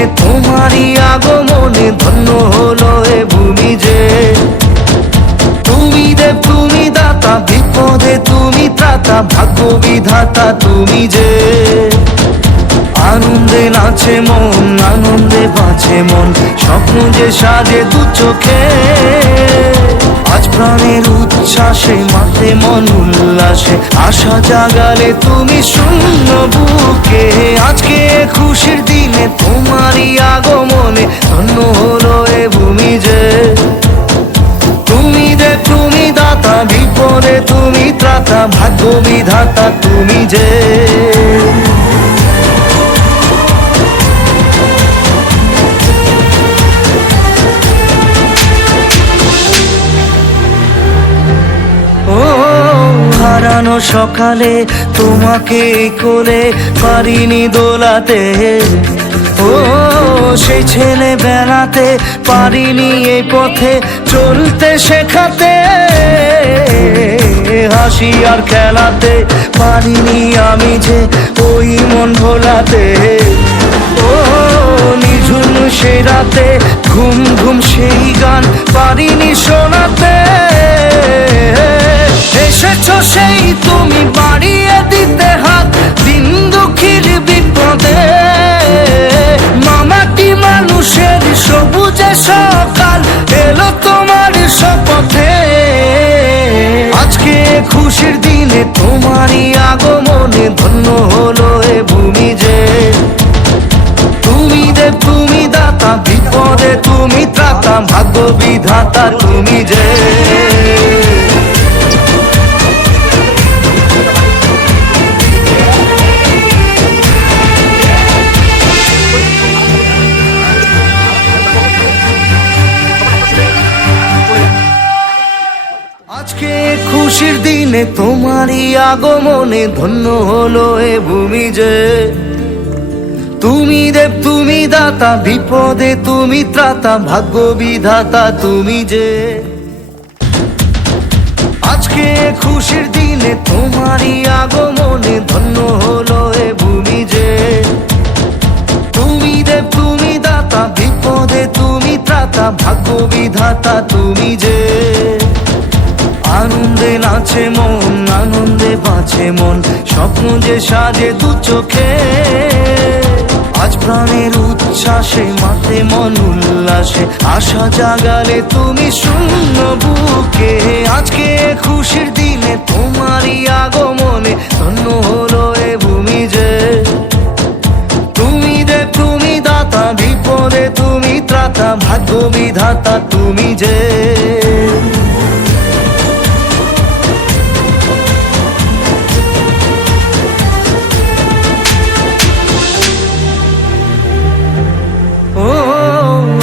দিনে তোমারই আগমনে ধন্য হলো এ ভূমি যে। তুমি দেব তুমি দাতা, বিপদে তুমি ত্রাতা, ভাগ্য বিধাতা তুমি যে। আনন্দে নাচে মন, আনন্দে বাঁচে মন, স্বপ্ন যে সাজে দু চোখে। আজ প্রাণের উচ্ছ্বাসে মাতে মন উল্লাসে, আশা জাগালে তুমি শূন্য বুকে। আজকে খুশির দিনে তোমারই আগমনে ধন্য হলো এ ভূমি যে। তুমি দেব তুমি দাতা, বিপদে তুমি ত্রাতা, ভাগ্য বিধাতা তুমি যে। হারানো সকালে তোমাকে কোলে পারিনি দোলাতে, ও সেই ছেলে বেলাতে পারিনি এই পথে চলতে শেখাতে। হাসি আর খেলাতে পারিনি আমি যে ওই মন ভোলাতে। ও নিঝুম সেই রাতে ঘুম ঘুম সেই গান পারিনি শোনাতে। এসেছো সেই তুমি বাড়িয়ে দিতে হাত দিন দুঃখীর বিপদে। মামাটি মানুষের সবুজে সকাল এলো তোমার শপথে। আজকে খুশির দিনে তোমারই আগমনে ধন্য হলো এ ভূমি যে। তুমি দেব তুমি দাতা, বিপদে তুমি ত্রাতা, ভাগ্য বিধাতা তুমি যে। আজকে খুশির দিনে তোমারই আগমনে ধন্য হলো এ ভূমি যে। তুমি দেব তুমি দাতা, বিপদে তুমি ত্রাতা, ভাগ্য বিধাতা তুমি যে। আজকে খুশির দিনে তোমারই আগমনে ধন্য হলো এ ভূমি যে। তুমি দেব তুমি দাতা, বিপদে তুমি ত্রাতা, ভাগ্য বিধাতা তুমি যে। আনন্দে নাচে মন, আনন্দে বাঁচে মন, স্বপ্ন যে সাজে দু চোখে। আজ প্রাণের উচ্ছ্বাসে মাতে মন উল্লাসে, আশা জাগালে তুমি শূন্য বুকে। আজকে খুশির দিনে তোমারই আগমনে ধন্য হলো এ ভূমি যে। তুমি দেব তুমি দাতা, বিপদে তুমি ত্রাতা, ভাগ্য বিধাতা তুমি যে।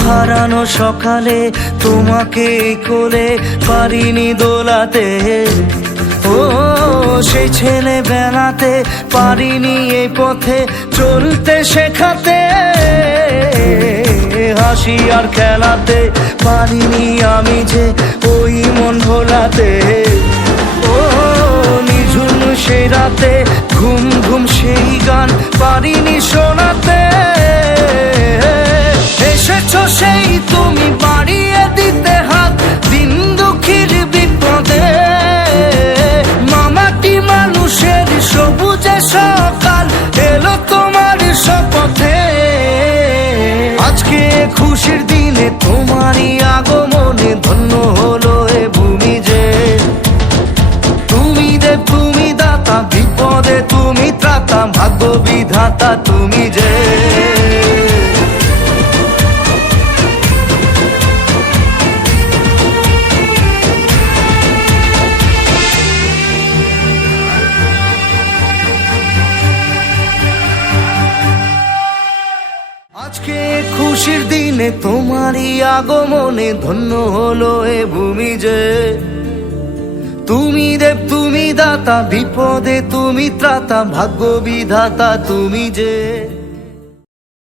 হারানো সকালে তোমাকে কোলে পারিনি দোলাতে, ও সেই ছেলে বেলাতে পারিনি এই পথে চলতে শেখাতে। হাসি আর খেলাতে পারিনি আমি যে ওই মন ভোলাতে। ও নিঝুম সেই রাতে ঘুম ঘুম সেই গান পারিনি শোনাতে। এসেছো সেই তুমি বাড়িয়ে দিতে হাত দিন দুঃখীর বিপদে। মামাটি মানুষের সবুজে সকাল এলো তোমার শপথে। আজকে খুশির দিনে তোমারই আগমনে ধন্য হলো এ ভূমি যে। তুমি দেব তুমি দাতা, বিপদে তুমি ত্রাতা, ভাগ্য বিধাতা তুমি যে। আজকে খুশির দিনে তোমারই আগমনে ধন্য হলো এ ভূমি যে। তুমি দেব তুমি দাতা, বিপদে তুমি ত্রাতা, ভাগ্য বিধাতা তুমি যে।